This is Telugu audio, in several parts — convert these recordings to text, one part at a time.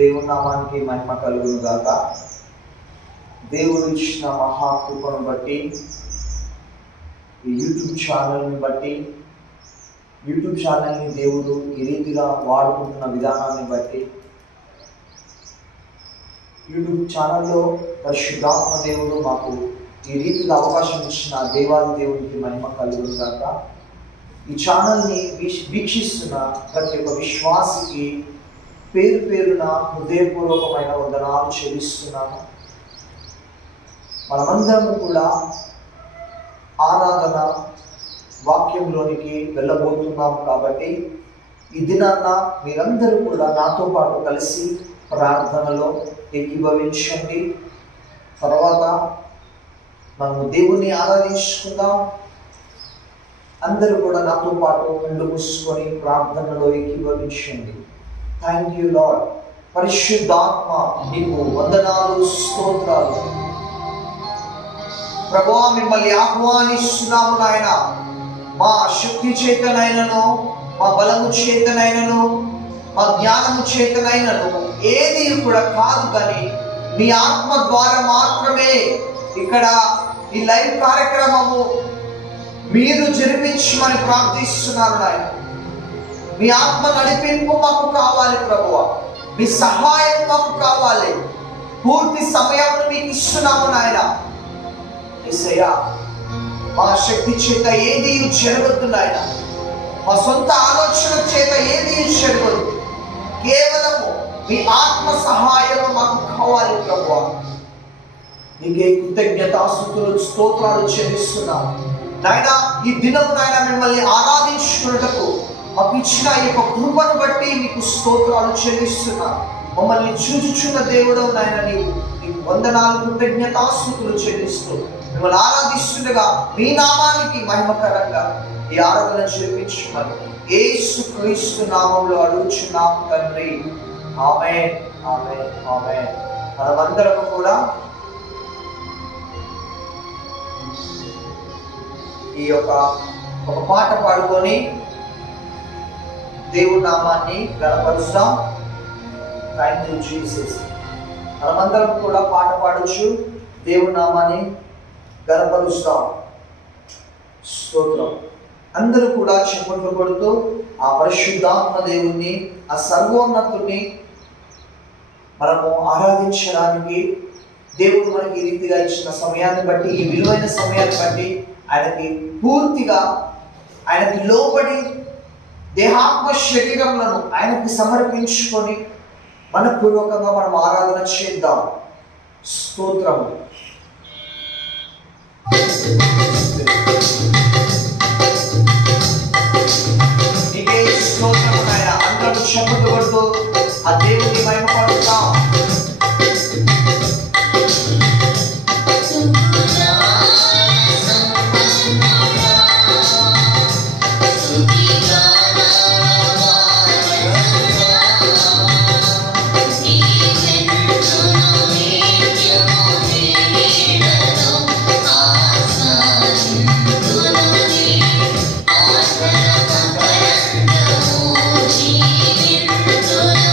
దేవుని నామానికి మహిమ కలుగును గాక. దేవుడు ఇచ్చిన మహాకృపను బట్టి, ఈ యూట్యూబ్ ఛానల్ని బట్టి, యూట్యూబ్ ఛానల్ని దేవుడు ఈ రీతిగా వాడుకుంటున్న విధానాన్ని బట్టి, యూట్యూబ్ ఛానల్లో పరిశుద్ధాత్మ దేవుడు మాకు ఈ రీతిగా అవకాశం ఇచ్చిన దేవాది దేవునికి మహిమ కలుగును గాక. ఈ ఛానల్ని వీక్షిస్తున్న ప్రతి ఒక్క విశ్వాసికి పేరు పేరున హృదయపూర్వకమైన వందనాలు చెల్లిస్తున్నాను. మనమందరము కూడా ఆరాధన వాక్యంలోనికి వెళ్ళబోతున్నాము కాబట్టి ఈ దినాన్న మీరందరూ కూడా నాతో పాటు కలిసి ప్రార్థనలో ఏకీభవించండి. తర్వాత మనము దేవుణ్ణి ఆరాధించుకుందాం. అందరూ కూడా నాతో పాటు కళ్ళు మూసుకొని ప్రార్థనలో ఏకీభవించండి. Thank you Lord. పరిశుద్ధాత్మ నీకు వందనాలు, స్తోత్రాలు. ప్రభువా, మిమ్మల్ని ఆహ్వానిస్తున్నాము నాయన. మా శక్తి చేతనైనను, మా బలము చేతనైనను, మా జ్ఞానము చేతనైనను ఏది కూడా కాదు, కానీ మీ ఆత్మ ద్వారా మాత్రమే ఇక్కడ ఈ లైవ్ కార్యక్రమము మీరు జరిపించమని ప్రార్థిస్తున్నారు నాయన. మీ ఆత్మ నడిపింపు మాకు కావాలి ప్రభువా. మీ సహాయం మాకు కావాలి. పూర్తి సమయాన్ని మీకు ఇస్తున్నాము నాయన. యేసయ్యా, మా శక్తి చేత ఏది జరగదు నాయన. మా సొంత ఆలోచన చేత ఏది జరగదు. కేవలము మీ ఆత్మ సహాయం మాకు కావాలి ప్రభువా. నీకే కృతజ్ఞతాస్తుతులు, స్తోత్రాలు చెల్లిస్తున్నాము నాయన. ఈ దినం నాయన మిమ్మల్ని ఆరాధించుకున్నటకు మాకు ఇచ్చిన ఈ యొక్క కృపను బట్టి నీకు స్తోత్రాలు చెల్లిస్తున్నాను. మమ్మల్ని చూచుచున్న దేవుడు నాయన, నీకు వందనాలు, కృతజ్ఞతాస్తుతులు చెల్లిస్తూ మిమ్మల్ని ఆరాధిస్తుండగా మీ నామానికి మహిమకరంగా ఈ ఆరాధన జరిపించమని యేసు క్రీస్తు నామంలో అడుగుచున్నాం తండ్రి. ఆమేన్, ఆమేన్, ఆమేన్. మనమందరం కూడా ఈ యొక్క ఒక పాట పాడుకొని దేవుడి నామాన్ని గణపరుస్తాం. Thank you Jesus. మనమందరం కూడా పాట పాడొచ్చు, దేవుడి నామాన్ని గణపరుస్తాం. స్తోత్రం. అందరూ కూడా చప్పట్లు కొడుతూ ఆ పరిశుద్ధాత్మ దేవుణ్ణి, ఆ సర్వోన్నతుని మనము ఆరాధించడానికి దేవుడు మనకి ఈ రీతిగా ఇచ్చిన సమయాన్ని బట్టి, ఈ విలువైన సమయాన్ని బట్టి ఆయనకి పూర్తిగా ఆయనకి లోబడి దేహాత్మ శరీరములను ఆయనకి సమర్పించుకొని మనపూర్వకంగా మనం ఆరాధన చేద్దాం. స్తోత్రము. నీకే స్తోత్రము నాయన. అందరూ చప్పట్లు కొడుతూ ఆ దేవుని మహిమపరుస్తాం. Good.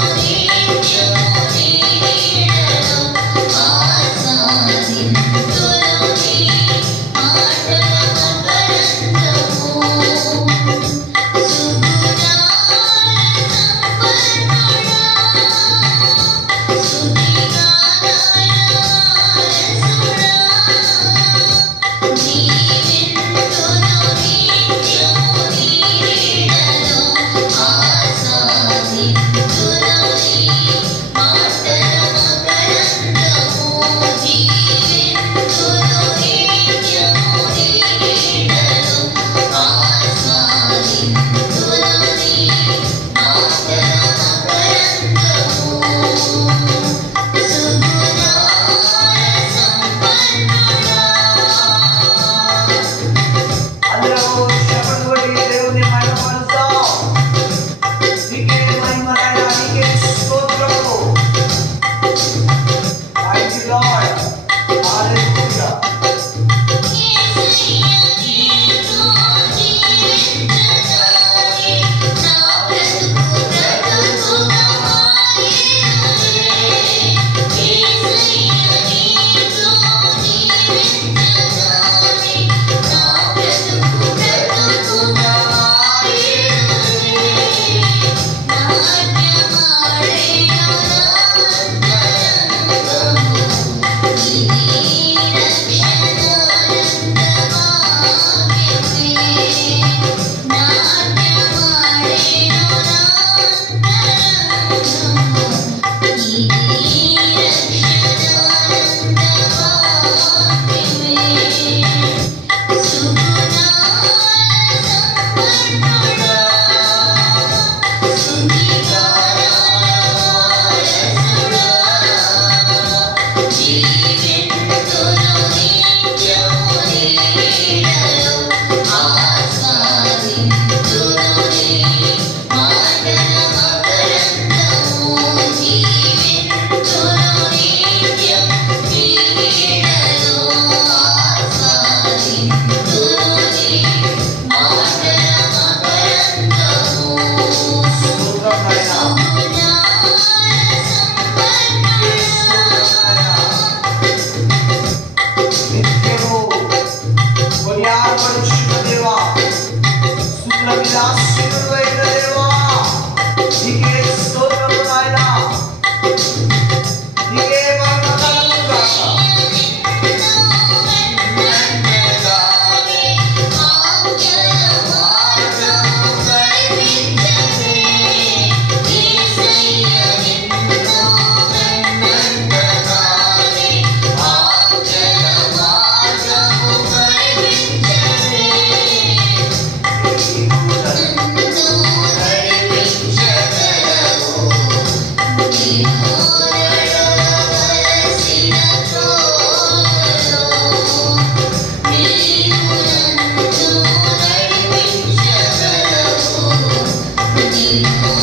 యేసయ్యా,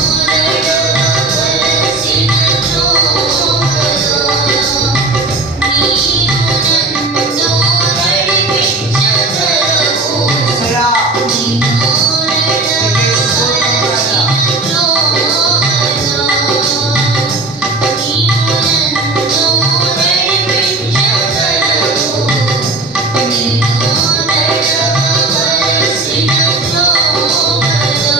నీకే స్తోత్రము నాయనా.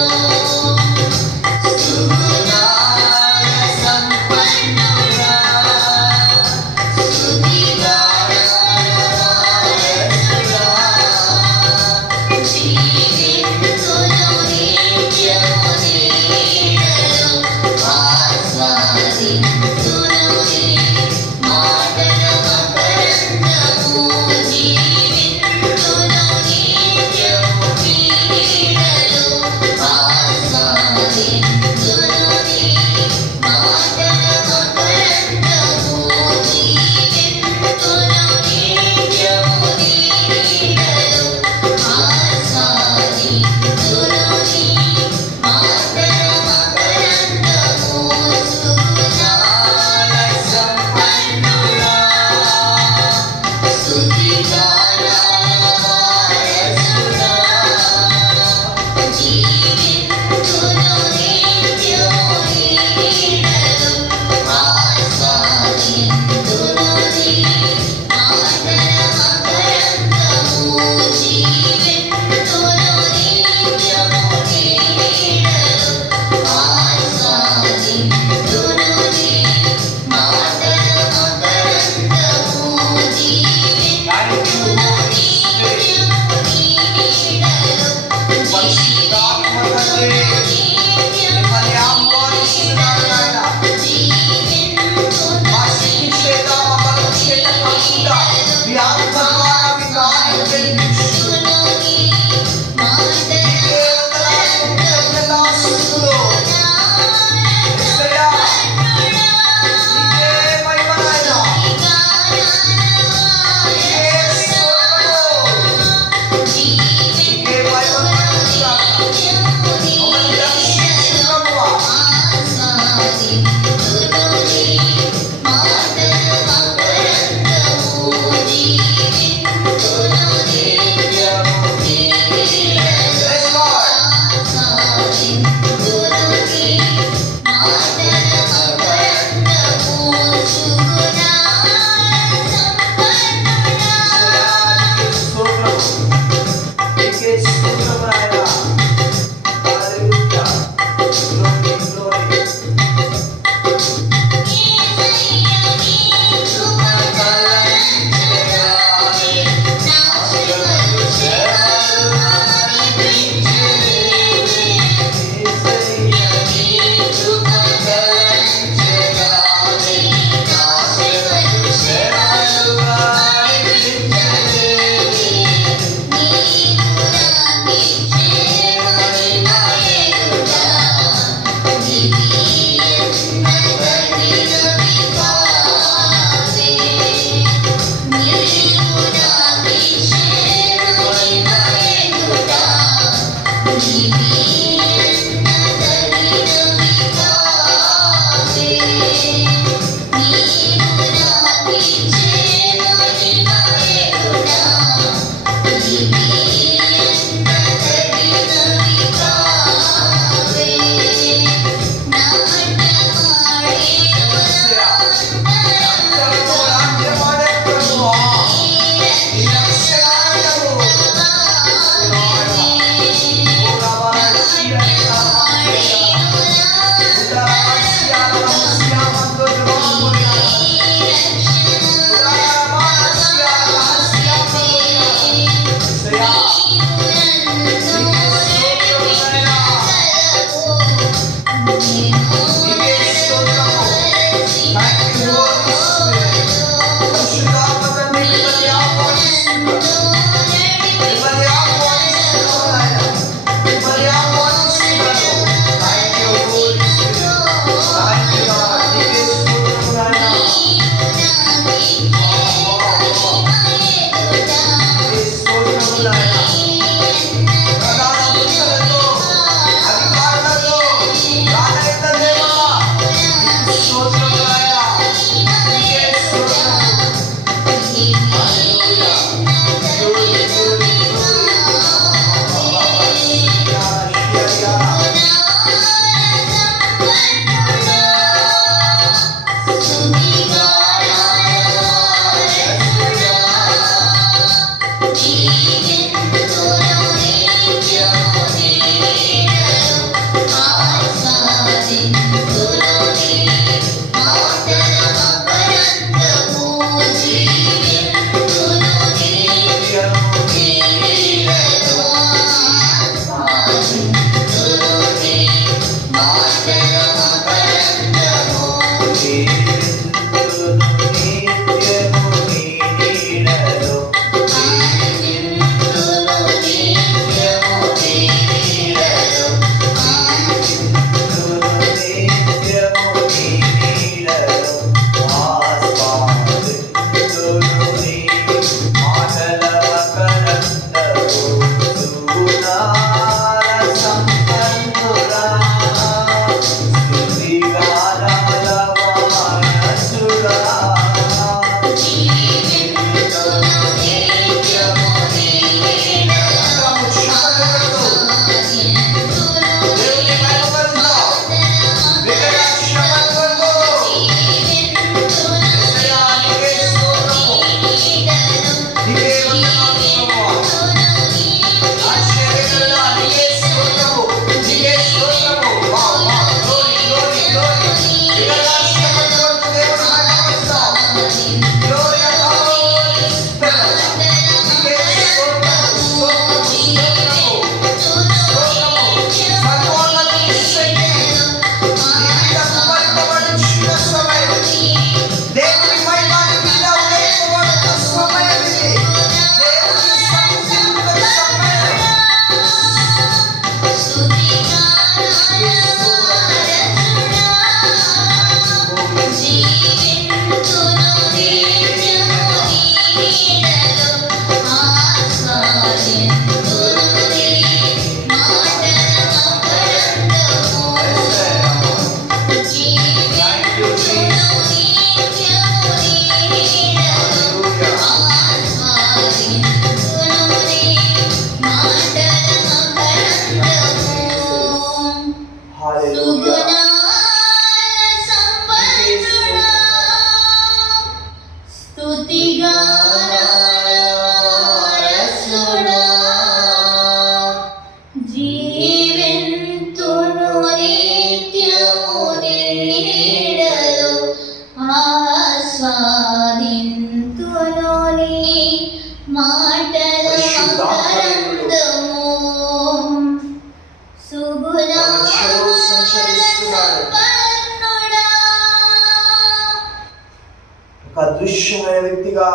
ఒక అదృశ్యమైన వ్యక్తిగా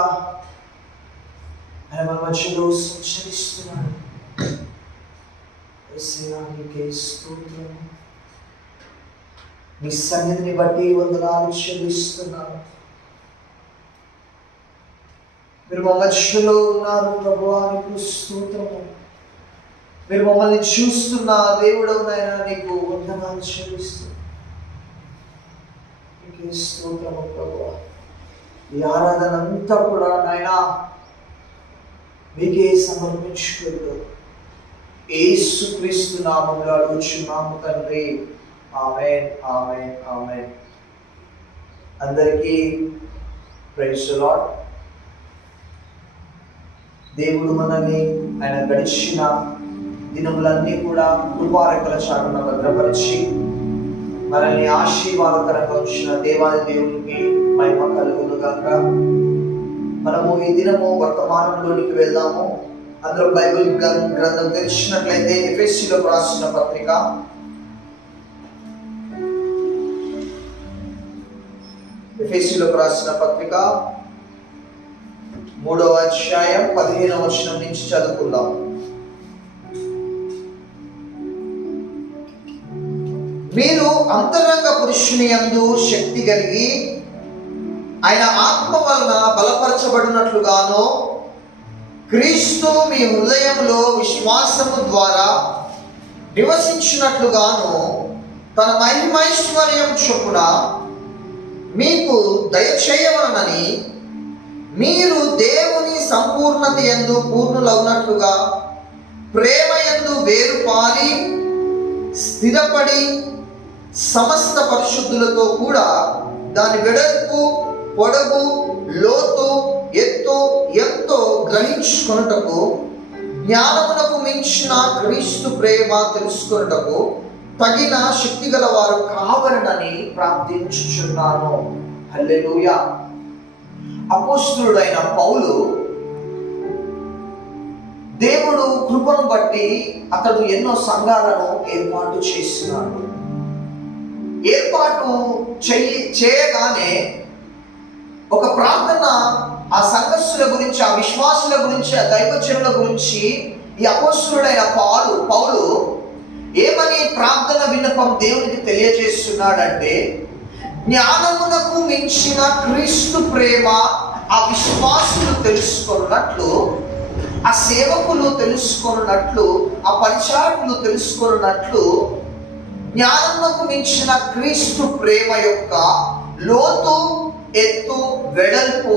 ఆయన మన మధ్యలో సంచరిస్తున్నాడు. యేసయ్యా నీకే స్తోత్రం. నీ సన్నిధిని బట్టి వందనాలు చెల్లిస్తున్నాను. మీరు మా మధ్యలో ఉన్నారు ప్రభువా, నీకు స్తోత్రము. మీరు మమ్మల్ని చూస్తున్న దేవుడవు నాయనా, నీకు వందనాలు చెల్లిస్తున్నాను. నీకే స్తోత్రము ప్రభువా. ఈ ఆరాధన అంతా కూడా నాయనా మీకే సమర్పించుకుంటూ యేసుక్రీస్తు నామములో అడుగుచున్నాము తండ్రి. ఆమేన్, ఆమేన్, ఆమేన్. అందరికీ ప్రైజ్ ది లార్డ్. దేవుడు మనల్ని ఆయన గడిచిన దినములన్నీ కూడా కృపారెక్కల చాటున భద్రపరిచి మనల్ని ఆశీర్వాదకరంగా ఉంచిన దేవాది దేవునికి మహిమ కలుగును గాక. మనము ఈ దినము వర్తమానంలోనికి వెళ్దాము. అందరూ బైబిల్ గ్రంథం తెరిచినట్లయితే ఎఫెసీయులకు రాసిన పత్రిక 3వ అధ్యాయం 15వ వచనం నుంచి చదువుకుందాం. మీరు అంతరంగ పురుషుని యందు శక్తి కలిగి ఆయన ఆత్మ వలన బలపరచబడినట్లుగాను, క్రీస్తు మీ హృదయంలో విశ్వాసము ద్వారా నివసించినట్లుగాను తన మహిమైశ్వర్యం చొప్పున మీకు దయచేయవలనని, మీరు దేవుని సంపూర్ణత యందు పూర్ణులవునట్లుగా ప్రేమ యందు వేరుపారి స్థిరపడి సమస్త పరిశుద్ధులతో కూడా దాని వెడల్పు, పొడవు, లోతు, ఎత్తు ఎంతో గ్రహించుకొనుటకు, జ్ఞానమునకు మించిన క్రీస్తు ప్రేమ తెలుసుకొనుటకు తగిన శక్తి గల వారు కావాలని ప్రార్థించుచున్నాను. హల్లెలూయా. అపోస్తలుడైన పౌలు దేవుడు కృపను బట్టి అతడు ఎన్నో సంఘాలను ఏర్పాటు చేస్తున్నాడు. ఏర్పాటు చేయగానే ఒక ప్రార్థన ఆ సంఘస్థుల గురించి, ఆ విశ్వాసుల గురించి, ఆ దైవజనుల గురించి ఈ అపోస్తలుడైన పౌలు ఏమని ప్రార్థన విన్నపం దేవునికి తెలియజేస్తున్నాడంటే, జ్ఞానమునకు మించిన క్రీస్తు ప్రేమ ఆ విశ్వాసులు తెలుసుకున్నట్లు, ఆ సేవకులు తెలుసుకున్నట్లు, ఆ పరిచారకులు తెలుసుకున్నట్లు, జ్ఞానమునకు మించిన క్రీస్తు ప్రేమ యొక్క లోతు, ఎత్తు, వెడల్పు,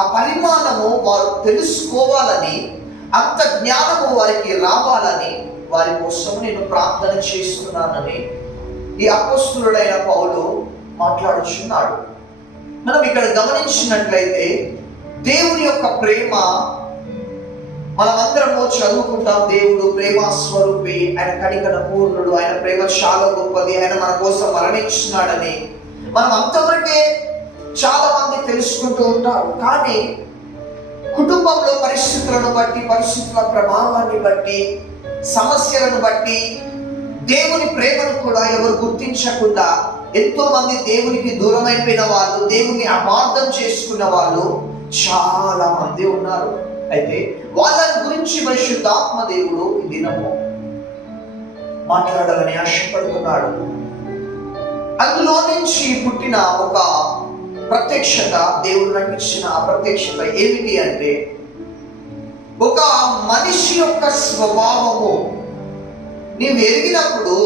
ఆ పరిమాణము వారు తెలుసుకోవాలని, అంత జ్ఞానము వారికి రావాలని వారి కోసం నేను ప్రార్థన చేస్తున్నానని ఈ అపోస్తలుడైన పౌలు మాట్లాడుచున్నాడు. మనం ఇక్కడ గమనించినట్లయితే దేవుని యొక్క ప్రేమ మనమందరము చదువుకుంటాం. దేవుడు ప్రేమ స్వరూపి, ఆయన కనికర పూర్ణుడు, ఆయన ప్రేమ చాలా గొప్పది, ఆయన మన కోసం మరణించినాడని మనం అంతవరకే చాలా మంది తెలుసుకుంటూ ఉంటారు. కానీ కుటుంబంలో పరిస్థితులను బట్టి, పరిస్థితుల ప్రభావాన్ని బట్టి, సమస్యలను బట్టి దేవుని ప్రేమను కూడా ఎవరు గుర్తించకుండా ఎంతో మంది దేవునికి దూరం అయిపోయిన వాళ్ళు, దేవుని అపార్థం చేసుకున్న వాళ్ళు చాలా మంది ఉన్నారు. అయితే వాళ్ళని గురించి పరిశుద్ధాత్మ దేవుడు ఈ దినము మాట్లాడాలని ఆశపడుతున్నాడు. అందులో నుంచి పుట్టిన ఒక ప్రత్యక్షత, దేవుడు నాకు ఇచ్చిన ఆ ప్రత్యక్షత ఏమిటి అంటే, ఒక మనిషి యొక్క స్వభావము నీవు ఎరిగినప్పుడు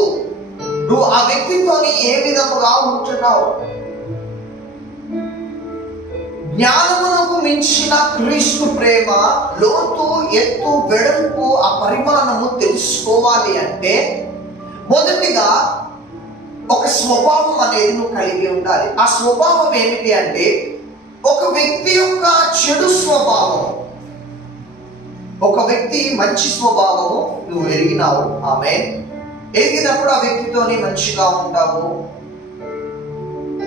నువ్వు ఆ వ్యక్తితోని ఏ విధముగా ఉంటున్నావు. జ్ఞానమునకు మించిన క్రీస్తు ప్రేమ లోతు, ఎత్తు, వెడల్పు, ఆ పరిమాణము తెలుసుకోవాలి అంటే మొదటిగా ఒక స్వభావం అనేది నువ్వు కలిగి ఉండాలి. ఆ స్వభావం ఏమిటి అంటే, ఒక వ్యక్తి యొక్క చెడు స్వభావం, ఒక వ్యక్తి మంచి స్వభావము నువ్వు ఎరిగినావు. ఆమేన్. ఎరిగినప్పుడు ఆ వ్యక్తితోని మంచిగా ఉంటావు.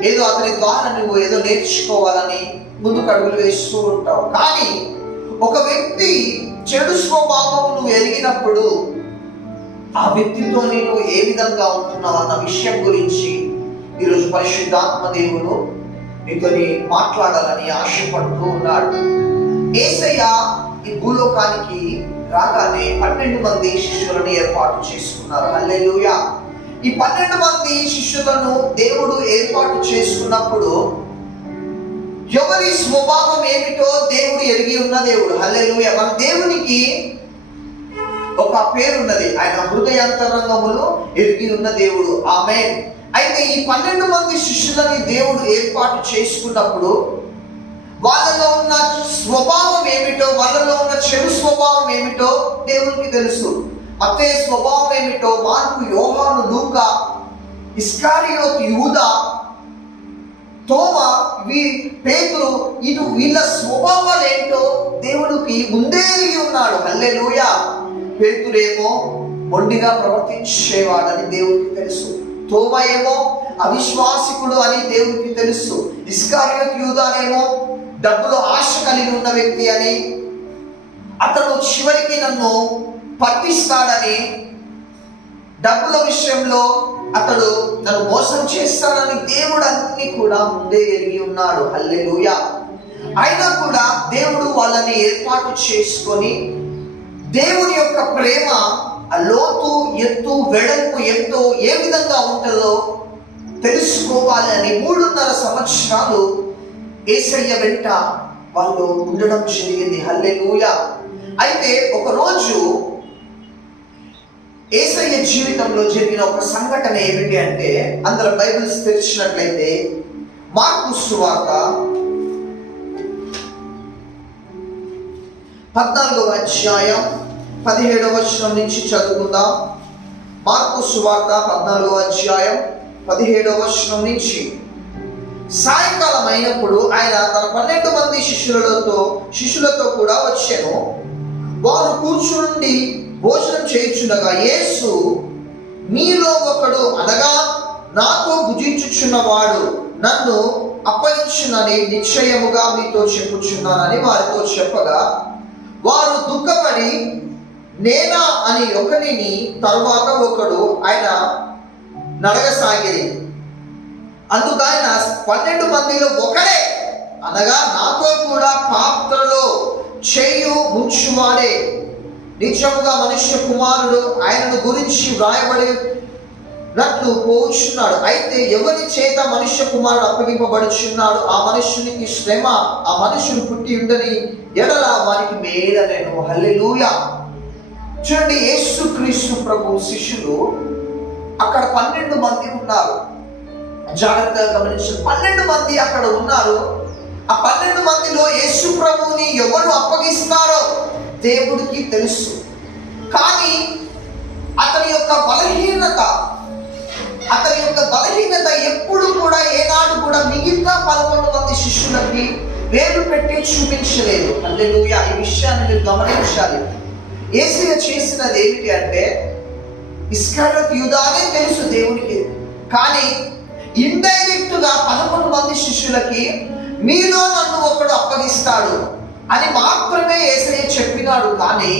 ఏదో అతని ద్వారా నువ్వు ఏదో నేర్చుకోవాలని ముందుకు అడుగులు వేస్తూ ఉంటావు. కానీ ఒక వ్యక్తి చెడు స్వభావం నువ్వు ఎరిగినప్పుడు ఆ వ్యక్తితో నువ్వు ఏ విధంగా ఉంటున్నావు అన్న విషయం గురించి ఈరోజు పరిశుద్ధాత్మ దేవుడు నీతోని మాట్లాడాలని ఆశపడుతూ ఉన్నాడు. యేసయ్య ఈ భూలోకానికి రాగానే 12 మంది శిష్యులను ఏర్పాటు చేసుకున్నారు. హల్లెలూయా. ఈ 12 మంది శిష్యులను దేవుడు ఏర్పాటు చేసుకున్నప్పుడు ఎవరి స్వభావం ఏమిటో దేవుడు ఎరిగి ఉన్న దేవుడు. హల్లెలూయా. మన దేవునికి ఒక పేరున్నది, ఆయన హృదయాంతరంగములు ఎరిగి ఉన్న దేవుడు. ఆమేన్. అయితే ఈ 12 మంది శిష్యులని దేవుడు ఏర్పాటు చేసుకున్నప్పుడు వాళ్ళలో ఉన్న స్వభావం ఏమిటో, వాళ్ళలో ఉన్న చెడు స్వభావం ఏమిటో దేవునికి తెలుసు. మత్తయి స్వభావం ఏమిటో, మార్కు, యోహాను, లూకా, ఇస్కారియోతు, యూదా, తోమా, పేతురు, వీళ్ళ స్వభావాలు ఏంటో దేవుడికి ముందే ఎరిగి ఉన్నాడు. హల్లెలూయా. పేతురేమో మొండిగా ప్రవర్తించేవాడని దేవుడికి తెలుసు. తోమా ఏమో అవిశ్వాసికుడు అని దేవుడికి తెలుసు. ఇస్కారియోతు, యూదానేమో డబ్బులో ఆశ కలిగి ఉన్న వ్యక్తి అని, అతడు చివరికి నన్ను పట్టిస్తాడని, డబ్బుల విషయంలో అతడు నన్ను మోసం చేస్తాడని దేవుడు అన్ని కూడా ముందే ఎరిగి ఉన్నాడు. హల్లెలూయా. అయినా కూడా దేవుడు వాళ్ళని ఏర్పాటు చేసుకొని దేవుని యొక్క ప్రేమ లోతు, ఎత్తు, వెడల్పు ఎంతో ఏ విధంగా ఉంటుందో తెలుసుకోవాలి అని 3.5 సంవత్సరాలు యేసయ్య వెంట వాళ్ళు ఉండడం జరిగింది. హల్లెలూయా. అయితే ఒకరోజు యేసయ్య జీవితంలో జరిగిన ఒక సంఘటన ఏమిటి అంటే, అందరూ బైబిల్స్ తెరిచినట్లయితే మార్కు సువార్త 14వ అధ్యాయం 17వ వచనం నుంచి చదువుకుందాం. మార్కు సువార్త 14వ అధ్యాయం 17వ వచనం నుంచి. సాయంకాలం అయినప్పుడు ఆయన తన 12 మంది శిష్యులతో కూడా వచ్చాను. వారు కూర్చుండి భోజనం చేయుచుండగా యేసు, మీలో ఒకడు అనగా నాతో భుజించుచున్నవాడు నన్ను అప్పగించునని నిశ్చయముగా మీతో చెప్పుచున్నానని వారితో చెప్పగా, వారు దుఃఖపడి నేనా అని ఒకరిని తరువాత ఒకడు ఆయన నడగసాగిరి. అందుకు ఆయన 12 మందిలో ఒకడే అనగా నాతో కూడా పాత్రలో చేయు ముంచువాడే నిజముగా మనుష్య కుమారుడు ఆయనను గురించి వ్రాయబడినట్లు పోచున్నాడు. అయితే ఎవరి చేత మనుష్య కుమారుడు అప్పగింపబడుచున్నాడు, ఆ మనుష్యునికి శ్రమ, ఆ మనుషుడు పుట్టి ఉండని ఎడల వారికి మేలనేను. హల్లెలూయా. చూడండి, యేసుక్రీస్తు ప్రభు శిష్యులు అక్కడ 12 మంది ఉన్నారు. జాగ్రత్తగా గమనించి 12 మంది అక్కడ ఉన్నారు. ఆ 12 మందిలో యేసు ప్రభువుని ఎవరు అప్పగిస్తారో దేవుడికి తెలుసు. కానీ అతని యొక్క బలహీనత ఎప్పుడు కూడా, ఏనాడు కూడా మిగతా 11 మంది శిష్యులకి వేలు పెట్టి చూపించలేదు. హల్లెలూయా. ఈ విషయాన్ని మీరు గమనించాలి. యేసయ్య చేసినది ఏమిటి అంటే, ఇస్కారియోతు యూదానే తెలుసు దేవునికి, కానీ ఇండైరెక్ట్ గా 11 మంది శిష్యులకి మీలో నన్ను ఒకడు అప్పగిస్తాడు అని మాత్రమే యేసయ్య చెప్పినాడు. కానీ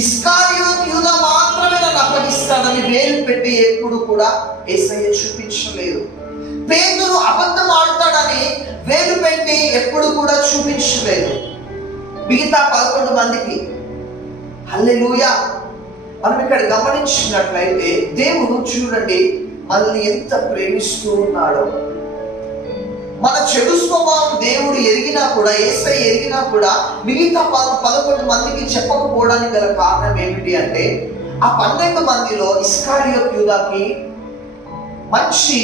ఇస్కారియోతు యూదా మాత్రమే నన్ను అప్పగిస్తాడని వేలు పెట్టి ఎప్పుడు కూడా యేసయ్య చూపించలేదు. పేతురు అబద్ధం ఆడతాడని వేలు పెట్టి ఎప్పుడు కూడా చూపించలేదు మిగతా 11 మందికి. హల్లెలూయా. మనం ఇక్కడ గమనించినట్లయితే దేవుడు చూడండి మనల్ని ఎంత ప్రేమిస్తూ ఉన్నాడో. మన చెడు స్వభావం దేవుడు ఎరిగినా కూడా, యేసయ్య ఎరిగినా కూడా మిగతా 11 మందికి చెప్పకపోవడానికి గల కారణం ఏమిటి అంటే, ఆ 12 మందిలో ఇస్కారియోతు యూదాకి మంచి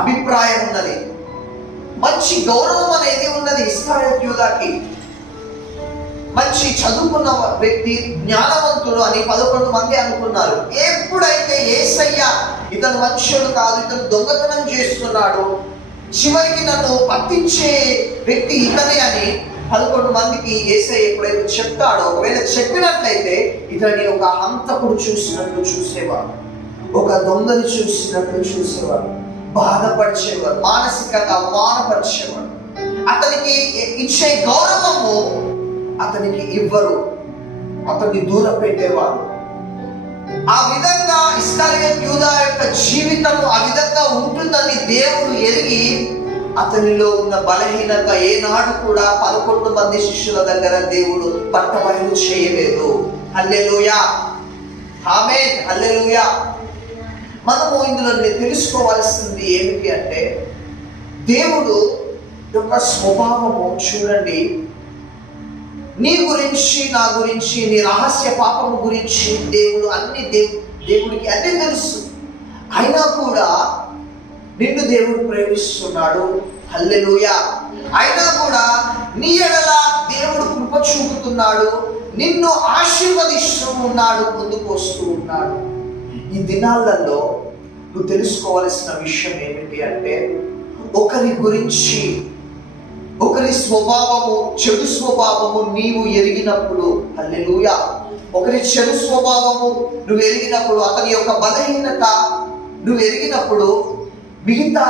అభిప్రాయం ఉన్నది, మంచి గౌరవం అనేది ఉన్నది. ఇస్కారియోతు యూదాకి మంచి చదువుకున్న వ్యక్తి, జ్ఞానవంతుడు అని 11 మంది అనుకున్నారు. ఎప్పుడైతే యేసయ్య ఇతను మనుష్యుడు కాదు, ఇతను దొంగతనం చేస్తున్నాడు, చివరికి నన్ను పట్టించే వ్యక్తి ఇతనే అని 11 మందికి యేసయ్య ఎప్పుడైతే చెప్తాడో, ఒకవేళ చెప్పినట్లయితే ఇతని ఒక హంతకుడు చూసినట్లు చూసేవాడు, ఒక దొంగని చూసినట్లు చూసేవాడు, బాధపరిచేవాడు, మానసికంగా అవమానపరిచేవాడు. అతనికి ఇచ్చే గౌరవము అతనికి ఇవ్వరు, అతన్ని దూరం పెట్టేవాడు. ఆ విధంగా ఇస్కారియోతు యూదా యొక్క జీవితం ఆ విధంగా ఉంటుందని దేవుడు ఎరిగి అతనిలో ఉన్న బలహీనత ఏనాడు కూడా 11 మంది శిష్యుల దగ్గర దేవుడు పట్టబయలు చేయలేదు. హల్లెలూయా, ఆమేన్, హల్లెలూయా. మనము ఇందులో తెలుసుకోవాల్సింది ఏమిటి అంటే, దేవుడు యొక్క స్వభావము చూడండి. నీ గురించి, నా గురించి, నీ రహస్య పాపము గురించి దేవుడికి అన్నీ తెలుసు. అయినా కూడా నిన్ను దేవుడు ప్రేమిస్తున్నాడు. హల్లెలూయా. అయినా కూడా నీ ఎడల దేవుడు కృప చూపుతున్నాడు, నిన్ను ఆశీర్వదిస్తూ ఉన్నాడు, ముందుకు వస్తూ ఉన్నాడు. ఈ దినాలలో నువ్వు తెలుసుకోవాల్సిన విషయం ఏమిటి అంటే, ఒకరి గురించి, ఒకరి స్వభావము, చెడు స్వభావము నీవు ఎరిగినప్పుడు, హల్లెలూయా, ఒకరి చెడు స్వభావము నువ్వు ఎరిగినప్పుడు, అతని యొక్క బలహీనత నువ్వు ఎరిగినప్పుడు, మిగతా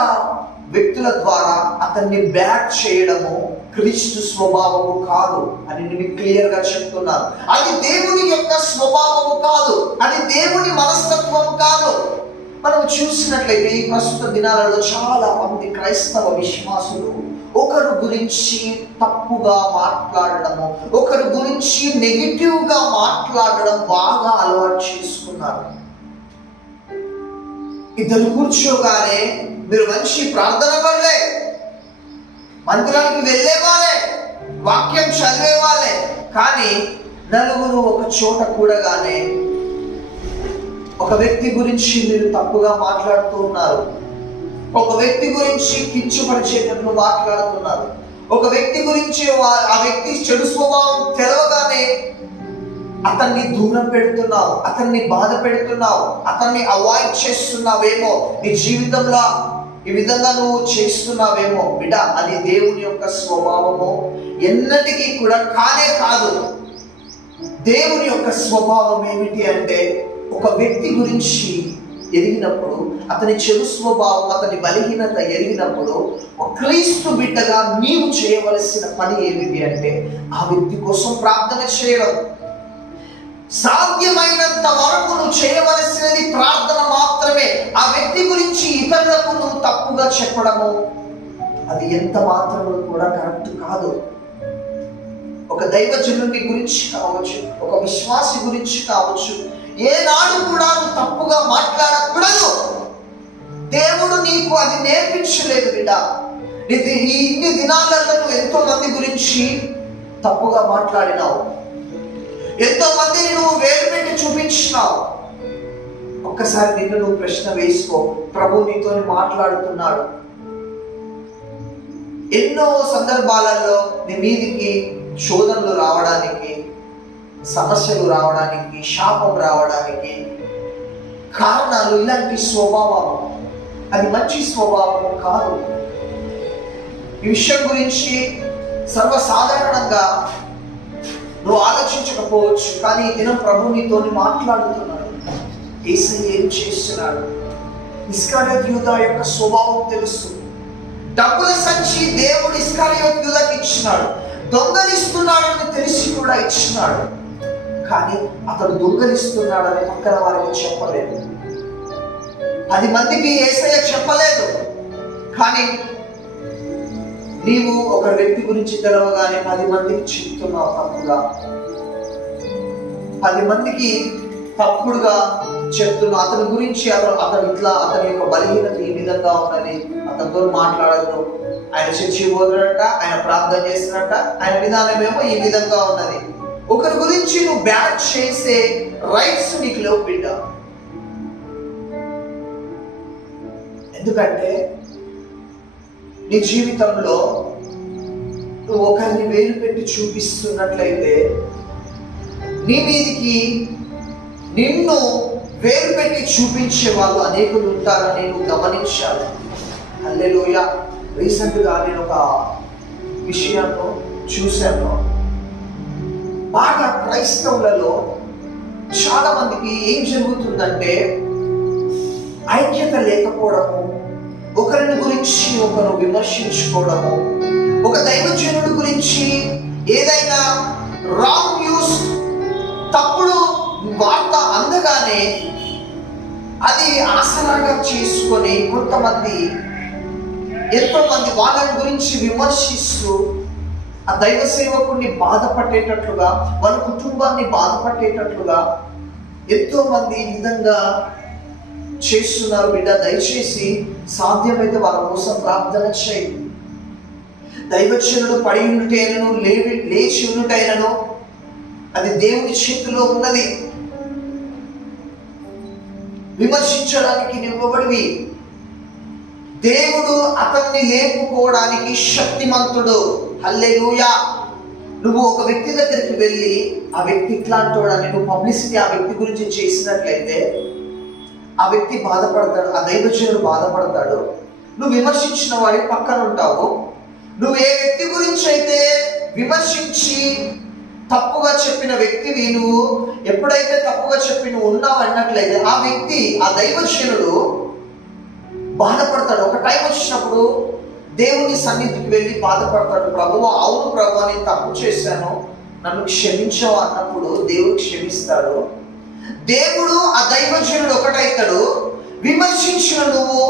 వ్యక్తుల ద్వారా అతన్ని బ్యాక్ చేయడము క్రీస్తు స్వభావము కాదు అని నేను క్లియర్గా చెప్తున్నాను. అది దేవుని యొక్క స్వభావము కాదు, అది దేవుని మనస్తత్వము కాదు. మనం చూసినట్లయితే ఈ ప్రస్తుత దినాలలో చాలా మంది క్రైస్తవ విశ్వాసులు ఒకరి గురించి తప్పుగా మాట్లాడడము, ఒకరి గురించి నెగిటివ్గా మాట్లాడడం బాగా అలవాటు చేసుకున్నారు. ఇద్దరు కూర్చోగానే మీరు మంచి ప్రార్థన పడలే, మందిరానికి వెళ్ళేవాళ్ళే, వాక్యం చదివేవాళ్ళే, కానీ నలుగురు ఒక చోట కూడగానే ఒక వ్యక్తి గురించి మీరు తప్పుగా మాట్లాడుతూ ఉన్నారు, ఒక వ్యక్తి గురించి కించపరిచేటట్లు మాట్లాడుతున్నారు, ఒక వ్యక్తి గురించి ఆ వ్యక్తి చెడు స్వభావం తెలవగానే అతన్ని దూరం పెడుతున్నావు, అతన్ని బాధ పెడుతున్నావు, అతన్ని అవాయిడ్ చేస్తున్నావేమో, నీ జీవితంలో ఈ విధంగా నువ్వు చేస్తున్నావేమో. బిడ్డ, అది దేవుని యొక్క స్వభావము ఎన్నటికీ కూడా కానే కాదు. దేవుని యొక్క స్వభావం ఏమిటి అంటే, ఒక వ్యక్తి గురించి ఎరిగినప్పుడు, అతని చెడు స్వభావం, అతని బలహీనత ఎరిగినప్పుడు, ఒక క్రీస్తు బిడ్డగా నీవు చేయవలసిన పని ఏమిటి అంటే, ఆ వ్యక్తి కోసం ప్రార్థన చేయడం. సాధ్యమైనంత వరకు నువ్వు చేయవలసినది ప్రార్థన మాత్రమే. ఆ వ్యక్తి గురించి ఇతరులకు నువ్వు తప్పుగా చెప్పడము అది ఎంత మాత్రము కూడా కరెక్ట్ కాదు. ఒక దైవజనుడి గురించి కావచ్చు, ఒక విశ్వాసి గురించి కావచ్చు, ఏనాడు కూడా నువ్వు తప్పుగా మాట్లాడకూడదు. దేవుడు నీకు అది నేర్పించలేదు బిడ్డ. ఇన్ని దినాలలో నువ్వు ఎంతో మంది గురించి తప్పుగా మాట్లాడినావు, ఎంతో మందిని నువ్వు వేలు పెట్టి చూపించినావు. ఒక్కసారి నిన్ను నువ్వు ప్రశ్న వేసుకో. ప్రభు నీతో మాట్లాడుతున్నాడు. ఎన్నో సందర్భాలలో నీ మీదికి శోధనలు రావడానికి, సమస్యలు రావడానికి, శాపం రావడానికి కారణాలు ఇలాంటి స్వభావం. అది మంచి స్వభావం కాదు. ఈ విషయం గురించి సర్వసాధారణంగా నువ్వు ఆలోచించకపోవచ్చు, కానీ ఈ దినం ప్రభు నీతో మాట్లాడుతున్నాడు. యేసయ్య ఏం చేస్తున్నాడు? ఇస్కరియోతు యూదా యొక్క స్వభావం తెలుసు. డబ్బుల సంచి దేవుడు ఇస్కరియోతు యూదాకి ఇచ్చినాడు. దొంగలిస్తున్నాడని తెలిసి కూడా ఇచ్చినాడు, కానీ అతడు దొంగలిస్తున్నాడని పక్కన వారికి చెప్పలేదు. 10 మందికి యేసయ్య చెప్పలేదు. కానీ నీవు ఒక వ్యక్తి గురించి తెలవగానే 10 మందికి చెప్తున్నావు తప్పుగా. 10 మందికి తప్పుడుగా చెప్తున్నావు. అతని గురించి అతను ఇట్లా, అతని యొక్క బలహీనత ఈ విధంగా ఉన్నది, అతనితో మాట్లాడదు, ఆయన చర్చి పోతున్నట్ట, ఆయన ప్రార్థన చేస్తున్నట్ట, ఆయన విధానమేమో ఈ విధంగా ఉన్నది. ఒకరి గురించి నువ్వు బ్యాడ్ చేసే రైట్స్ నీకు లేవు బిడ్డ. ఎందుకంటే నీ జీవితంలో నువ్వు ఒకరిని వేలు పెట్టి చూపిస్తున్నట్లయితే, నీ మీదికి నిన్ను వేలు పెట్టి చూపించే వాళ్ళు అనేకులు ఉంటారని నువ్వు గమనించాలి. హల్లెలూయా. రీసెంట్గా నేను ఒక విషయాన్ని చూశాను. బాగా క్రైస్తవులలో చాలా మందికి ఏం జరుగుతుందంటే, ఐక్యత లేకపోవడము, ఒకరిని గురించి ఒకరు విమర్శించుకోవడము, ఒక దైవజనుడి గురించి ఏదైనా రాంగ్ న్యూస్, తప్పుడు వార్త అందగానే అది ఆసరాగా చేసుకొని కొంతమంది ఎంతో మంది వాళ్ళని గురించి విమర్శిస్తూ ఆ దైవ సేవకుడిని బాధపడేటట్లుగా, వాళ్ళ కుటుంబాన్ని బాధపడేటట్లుగా ఎంతో మంది ఈ విధంగా చేస్తున్నారు. బిడ్డ, దయచేసి సాధ్యమైతే వాళ్ళ కోసం ప్రార్థన చేయి. దైవజనుడు పడి ఉండుటైనను లేచి ఉండుటైనను అది దేవుని చేతిలో ఉన్నది. విమర్శించడానికి నువ్వెవడివి? దేవుడు అతన్ని లేపుకోవడానికి శక్తిమంతుడు. హల్లెలూయా. నువ్వు ఒక వ్యక్తి దగ్గరికి వెళ్ళి ఆ వ్యక్తి ఇట్లాంటి వాడని నువ్వు పబ్లిసిటీ ఆ వ్యక్తి గురించి చేసినట్లయితే ఆ వ్యక్తి బాధపడతాడు, ఆ దైవజనుడు బాధపడతాడు. నువ్వు విమర్శించిన వాడి పక్కన ఉంటావు. నువ్వు ఏ వ్యక్తి గురించి అయితే విమర్శించి తప్పుగా చెప్పిన వ్యక్తివి, నువ్వు ఎప్పుడైతే తప్పుగా చెప్పి నువ్వు ఉన్నావు అన్నట్లయితే ఆ వ్యక్తి, ఆ దైవజనుడు బాధపడతాడు. ఒక టైం వచ్చినప్పుడు దేవుని సన్నిధికి వెళ్ళి బాధపడతాడు. ప్రభువా, అవును ప్రభువా, నేను తప్పు చేశాను, నన్ను క్షమించవు అన్నప్పుడు దేవుడు క్షమిస్తాడు. దేవుడు ఆ దైవజనుడు ఒకటైతాడు. విమర్శించిన నువ్వు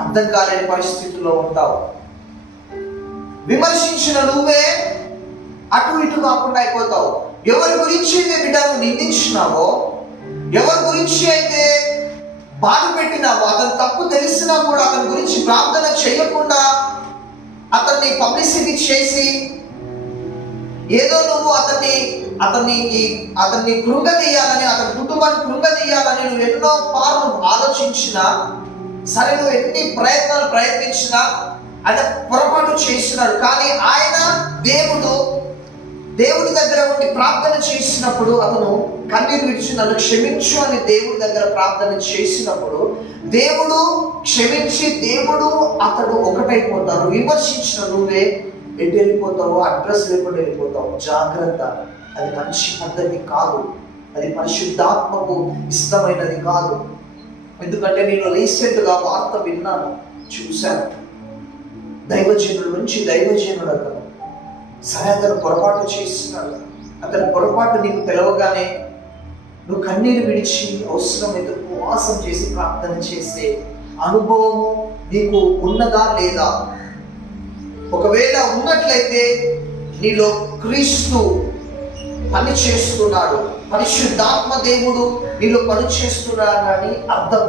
అర్థం కాలేని పరిస్థితుల్లో ఉంటావు. విమర్శించిన నువ్వే అటు ఇటు కాకుండా అయిపోతావు. ఎవరి గురించి అయితే బిడ్డ నువ్వు నిందించినావో, ఎవరి గురించి అయితే బాధ పెట్టినావో, అతను తప్పు తెలిసినా కూడా అతని గురించి ప్రార్థన చేయకుండా అతన్ని పబ్లిసిటీ చేసి ఏదో నువ్వు అతన్ని కృంగదీయాలని, అతని కుటుంబాన్ని కృంగదీయాలని నువ్వు ఎన్నో పార్లు ఆలోచించినా సరే, నువ్వు ఎన్ని ప్రయత్నించినా ఆయన పొరపాటు చేస్తున్నాడు. కానీ ఆయన దేవుడి దగ్గర ఉండి ప్రార్థన చేసినప్పుడు అతను కన్నీరు విడిచి నన్ను క్షమించు అని దేవుడి దగ్గర ప్రార్థన చేసినప్పుడు దేవుడు క్షమించి అతడు ఒకటైపోతారు. విమర్శించిన నువ్వే ఎటు వెళ్ళిపోతావు? అడ్రస్ లేకుండా వెళ్ళిపోతావు. జాగ్రత్త, అది మంచి పద్ధతి కాదు, అది పరిశుద్ధాత్మకు ఇష్టమైనది కాదు. ఎందుకంటే నేను రీసెంట్గా వార్త విన్నాను, చూశాను. దైవజనుడు నుంచి దైవజనుడు అతను సరే, అతను పొరపాటు చేస్తున్నాడు. అతని పొరపాటు నీకు తెలవగానే నువ్వు కన్నీరు విడిచి అవసరమైతే ఉపవాసం చేసి ప్రార్థన చేసే అనుభవము నీకు ఉన్నదా లేదా? ఒకవేళ ఉన్నట్లయితే నీలో క్రీస్తు పని చేస్తున్నాడు, పరిశుద్ధాత్మ దేవుడు నీలో పని చేస్తున్నాడని అర్థం.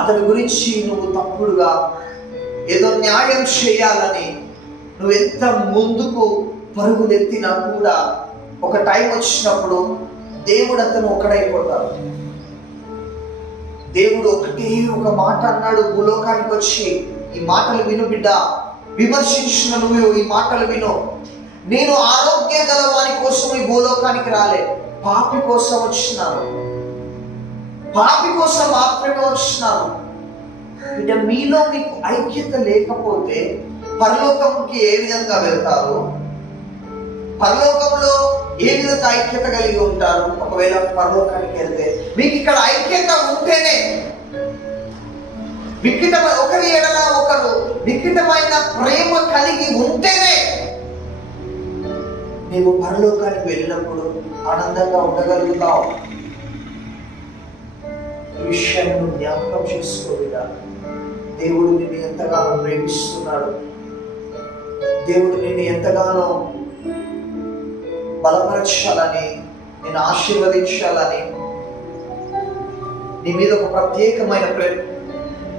అతని గురించి నువ్వు తప్పుడుగా ఏదో న్యాయం చేయాలని నువ్వు ఎంత ముందుకు పరుగులెత్తినా కూడా ఒక టైం వచ్చినప్పుడు దేవుడు అతను ఒకడైపోతాడు. దేవుడు ఒకటే ఒక మాట అన్నాడు భూలోకానికి వచ్చి, ఈ మాటలు విను బిడ్డ, విమర్శించిన నువ్వు ఈ మాటలు విను. నేను ఆరోగ్య గల వారి కోసం ఈ భూలోకానికి రాలే, పాపి కోసం వచ్చినాను, పాపి కోసం మాత్రమే వచ్చినాను. బిడ్డ, మీలో మీకు ఐక్యత లేకపోతే పరలోకంకి ఏ విధంగా వెళ్తారు? పరలోకంలో ఏ విధంగా ఐక్యత కలిగి ఉంటారు? ఒకవేళ పరలోకానికి వెళ్తే మీకు ఇక్కడ ఐక్యత ఉంటేనే, ఒకరి ఎడల ఒకరు వికటమైన ప్రేమ కలిగి ఉంటేనే నీవు పరలోకానికి వెళ్ళినప్పుడు ఆనందంగా ఉండగలుగుతావు. ఈ విషయాన్ని జ్ఞాపకం చేసుకోలేదా? దేవుడు నిన్ను ఎంతగానో ప్రేమిస్తున్నాడు. దేవుడు నిన్ను ఎంతగానో బలపరచాలని, నేను ఆశీర్వదించాలని, నీ మీద ఒక ప్రత్యేకమైన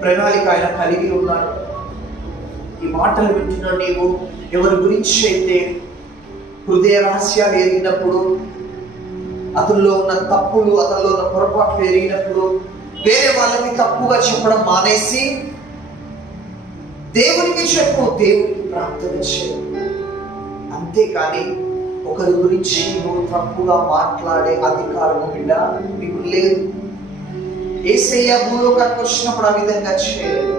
ప్రణాళిక ఆయన కలిగి ఉన్నాడు. ఈ మాటలు వింటున్న నీవు ఎవరి గురించి అయితే హృదయ రహస్యాలు ఎరిగినప్పుడు, అతనిలో ఉన్న తప్పులు, అతనిలో ఉన్న పొరపాట్లు ఎరిగినప్పుడు వేరే వాళ్ళకి తప్పుగా చెప్పడం మానేసి దేవునికి చెప్పు, దేవునికి ప్రార్థన చేయి. అంతేకాని ఒకరి గురించి నువ్వు తప్పుగా మాట్లాడే అధికారం బిడ్డ నీకు లేదు. యేసయ్య భూలోకానికి వచ్చినప్పుడు ఆ విధంగా చేయలేదు.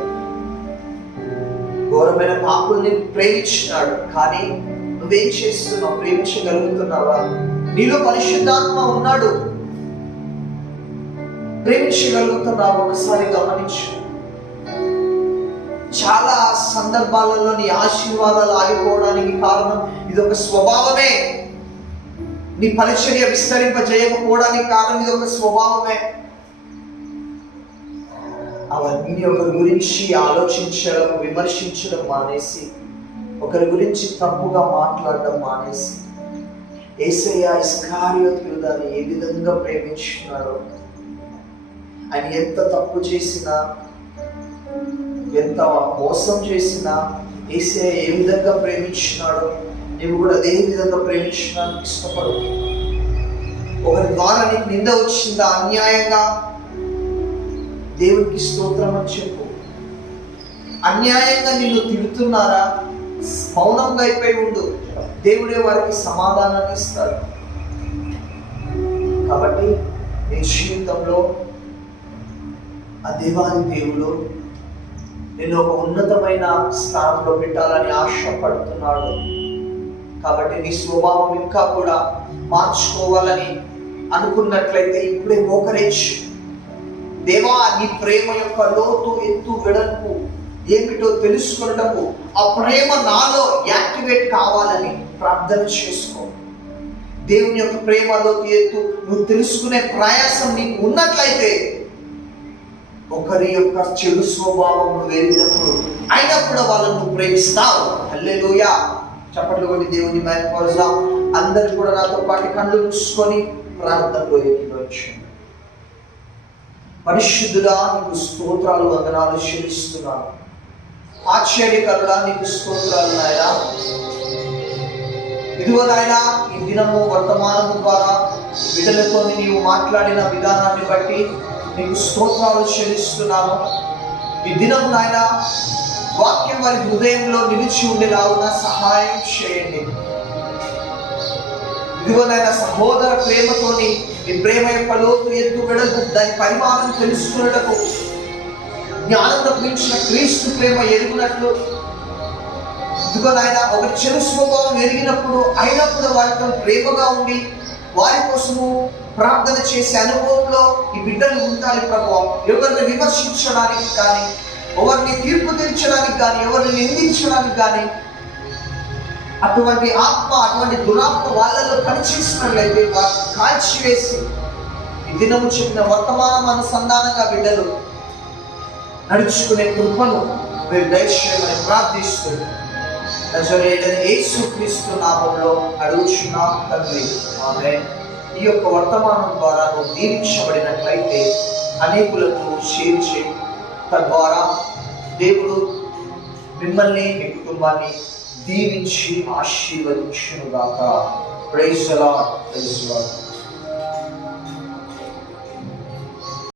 ఘోరమైన పాపుల్ని ప్రేమించినాడు. కానీ నువ్వేం చేస్తున్నావు? ప్రేమించగలుగుతున్నావా? నీలో పరిశుద్ధాత్మ ఉన్నాడు, ప్రేమించగలుగుతున్నావు? ఒకసారి గమనించు. చాలా సందర్భాలలో నీ ఆశీర్వాదాలు ఆగిపోవడానికి కారణం ఇదొక స్వభావమే. నీ పరిచర్య విస్తరింపజేయకపోవడానికి కారణం ఇదొక స్వభావమే. అవన్నీ ఒకరి గురించి ఆలోచించడం, విమర్శించడం మానేసి, ఒకరి గురించి తప్పుగా మాట్లాడడం మానేసి, యేసయ్య ఇస్కారియోతు యూదాని ఏ విధంగా ప్రేమించున్నాడో, ఆయన ఎంత తప్పు చేసినా, ఎంత మోసం చేసినా యేసయ్య ఏ విధంగా ప్రేమించున్నాడో నీవు కూడా అదే విధంగా ప్రేమించడానికి ఇష్టపడు. ఒకరి ద్వారా నీకు నింద వచ్చిందా అన్యాయంగా, దేవుడికి స్తోత్రం అని చెప్పు. అన్యాయంగా నిన్ను తిడుతున్నారా, మౌనంగా అయిపోయి ఉండు, దేవుడే వారికి సమాధానాన్ని ఇస్తాడు. కాబట్టి నీ జీవితంలో ఆ దేవాది దేవుడు నేను ఒక ఉన్నతమైన స్థానంలో పెట్టాలని ఆశపడుతున్నాడు. కాబట్టి నీ స్వభావం ఇంకా కూడా మార్చుకోవాలని అనుకున్నట్లయితే ఇప్పుడే మోకరించు. దేవా, నీ ప్రేమ యొక్క లోతు, ఎత్తు, వెడల్పు ఏమిటో తెలుసుకున్నటకు ఆ ప్రేమ నాలో యాక్టివేట్ కావాలని ప్రార్థన చేసుకో. దేవుని యొక్క ప్రేమ లోతు, ఎత్తు నువ్వు తెలుసుకునే ప్రయాసం నీకు ఉన్నట్లయితే ఒకరి యొక్క చెడు స్వభావం నువ్వు ఎరిగినప్పుడు అయినప్పుడు వాళ్ళను నువ్వు ప్రేమిస్తావు. హల్లెలూయా. చప్పట్లు కొట్టి దేవుని మహిమపరుద్దాం. అందరూ కూడా నాతో పాటు కళ్ళు మూసుకొని ప్రార్థనలో ఏకీభవించు. పరిశుద్ధుడా, నీకు స్తోత్రాలు, వందనాలు చెల్లిస్తున్నాను. ఆశ్చర్యకరుడా, నీకు స్తోత్రాలు నాయనా. ఇదిగో నాయనా, ఈ దినము వర్తమానము ద్వారా బిడ్డలతో నీవు మాట్లాడిన విధానాన్ని బట్టి నీకు స్తోత్రాలు చెల్లిస్తున్నాను. ఈ దినం నాయనా వాక్యం వారి హృదయంలో నిలిచి ఉండేలాగున సహాయం చేయండి. ఇదిగో నాయన సహోదర ప్రేమతోని ఈ ప్రేమ యొక్క లోతు, ఎత్తు, వెడల్పు, దాని పరిమాణం తెలుసుకున్నటకు జ్ఞానంలో మించిన క్రీస్తు ప్రేమ ఎరుగునట్లు, ఇదిగో నాయన ఒక చెడు స్వభావం ఎరిగినప్పుడు అయినప్పుడు వారితో ప్రేమగా ఉండి వారి కోసము ప్రార్థన చేసే అనుభవంలో ఈ బిడ్డలు ఉండాలి ప్రభువా. ఎవరిని విమర్శించడానికి కానీ, ఎవరిని తీర్పు తీర్చడానికి కానీ, ఎవరిని నిందించడానికి కానీ అటువంటి ఆత్మ, అటువంటి దురాత్మ వాళ్ళలో పనిచేసినట్లయితే వారిని కాల్చివేసి ఈ దినము చెప్పిన వర్తమానం అనుసంధానంగా బిడ్డలు నడుచుకునే కృపను మీరు దయచేయమని ప్రార్థిస్తూ నజరేయుడైన యేసుక్రీస్తు నామములో అడుగుచున్నాం తండ్రి, ఆమేన్. ఈ యొక్క వర్తమానం ద్వారా నువ్వు దీవించబడినట్లయితే అనేకులకు షేర్ చేయి. తద్వారా దేవుడు మిమ్మల్ని, మీ కుటుంబాన్ని దీవించి ఆశీర్వదించును గాక. Praise the lord.